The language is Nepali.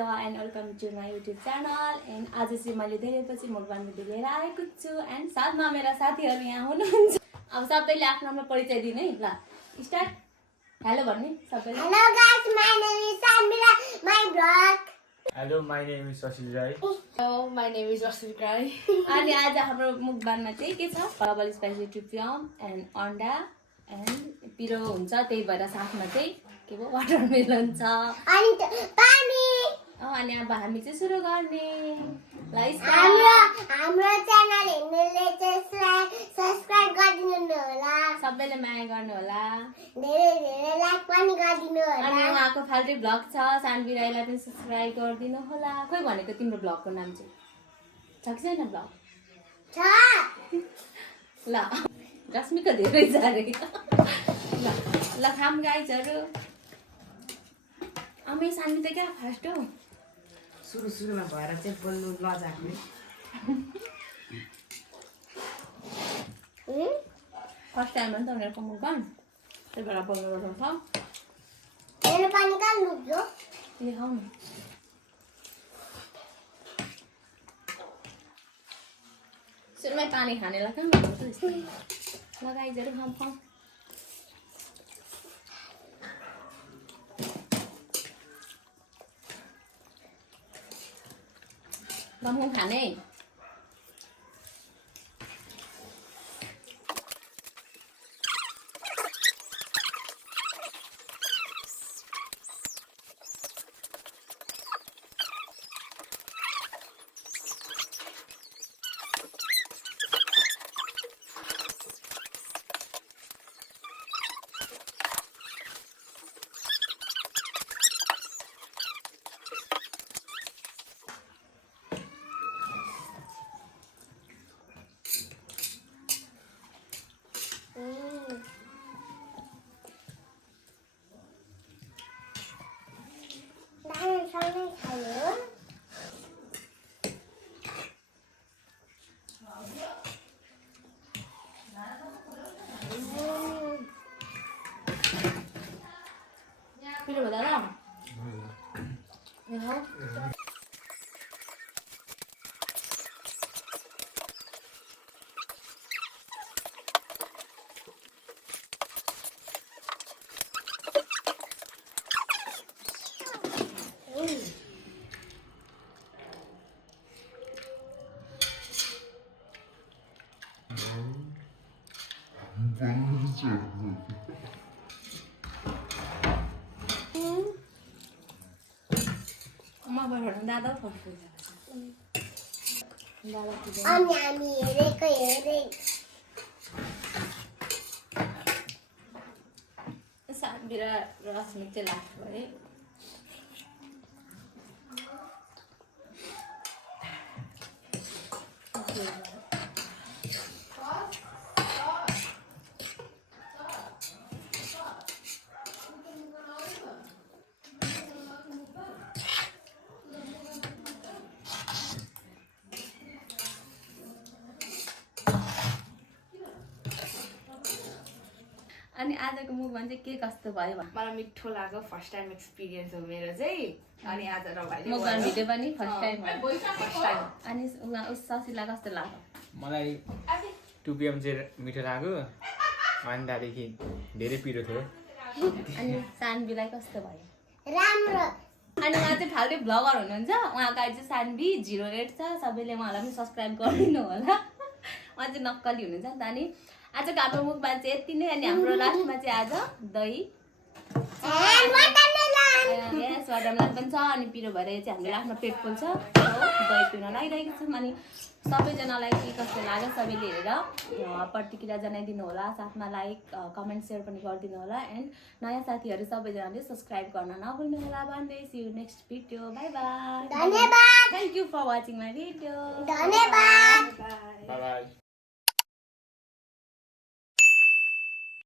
and welcome to my YouTube channel. And आज चाहिँ मैले धेरै पछि मुखबान भिडियो लिएर आएको छु and साथमा मेरा साथीहरु यहाँ हुनुहुन्छ. अब सबैले आफ्नो आफ्नो परिचय दिनु है ल. स्टार्ट. हेलो भन्ने सबैले. Hello guys, my name is Samira, my vlog. Hello, my name is Ashil Rai. Hello, my name is Ashil Rai. अनि आज हाम्रो मुखबानमा चाहिँ के छ? डबल स्पाइसी ट्रिपियम and अन्डा and पिरो हुन्छ त्यही भएर साथमा चाहिँ के भो वाटरमेलन छ. अनि पानी. अनि अब हामी चाहिँ सुरु गर्ने. ल हाम्रो च्यानल हेर्नेले चाहिँ सब्स्क्राइब गरिदिनु होला. सबैले माया गर्नु होला. धेरै धेरै लाइक पनि गरिदिनु होला. अनि उहाँको फाल्टै ब्लग छ सानवी राईलाई पनि सब्स्क्राइब गरिदिनु होला. खोइ भनेको तिम्रो ब्लगको नाम चाहिँ छ कि छैन ब्लग? छ. ल रश्मिको धेरै छ रे. ल खाम गाइजहरु. अमे सानवी त क्या फर्स्ट हो. सुरुमा भएर चाहिँ बोल्नु लजाक्ने. फर्स्ट टाइम हो नि त उनीहरूको मुखबान त्यही भएर बोल्नु पर्छ. मेरो पानी कहाँ लुक्यो? यो खाऊ न. सुरुमै पानी खानेलाई कहाँ भन्नु त यस्तो. ल गाइजहरु खाऊ. Kamu खाने. Pilih betul lah. Ya. Oma baru dadah foto. Ami हेरे. साथ मेरा रश्मि चाहिँ लाग्छ है. अनि आजको मुखबान चाहिँ के कस्तो भयो भन. मलाई मिठो लाग्यो. फर्स्ट टाइम एक्सपिरियन्स हो मेरो चाहिँ. अनि आज रमाइलो मुखबान भिडियो पनि फर्स्ट टाइम हो. First time. अनि उस ससिला कस्तो लाग्यो? मलाई 2 PM चाहिँ मिठो लाग्यो. अन्डादेखि धेरै पिरो थियो. अनि सानवीलाई कस्तो भयो? राम्रो. अनि उहाँ चाहिँ फाल्टै भ्लगर हुनुहुन्छ. उहाँको आइज चाहिँ सानवी 08 छ. सबैले उहाँलाई पनि सब्स्क्राइब गरिदिनु होला. उहाँ चाहिँ नक्कली हुनुहुन्छ नि त. अनि आजको हाम्रो मुखबान चाहिँ यति नै. अनि हाम्रो लास्टमा चाहिँ आज दही यस वाटरमेलन पनि छ. अनि पिरो भएर चाहिँ हाम्रो लास्टमा पेट पोल्छ. दही पिउन लागिरहेको छौँ. अनि सबैजनालाई के कस्तो लाग्यो सबैले हेरेर प्रतिक्रिया जनाइदिनु होला. साथमा लाइक कमेन्ट सेयर पनि गरिदिनु होला. एन्ड नयाँ साथीहरू सबैजनाले सब्स्क्राइब गर्न नभुल्नु होला भन्दै see you next video. Bye bye. धन्यवाद. Thank you for watching my video. धन्यवाद. Bye bye.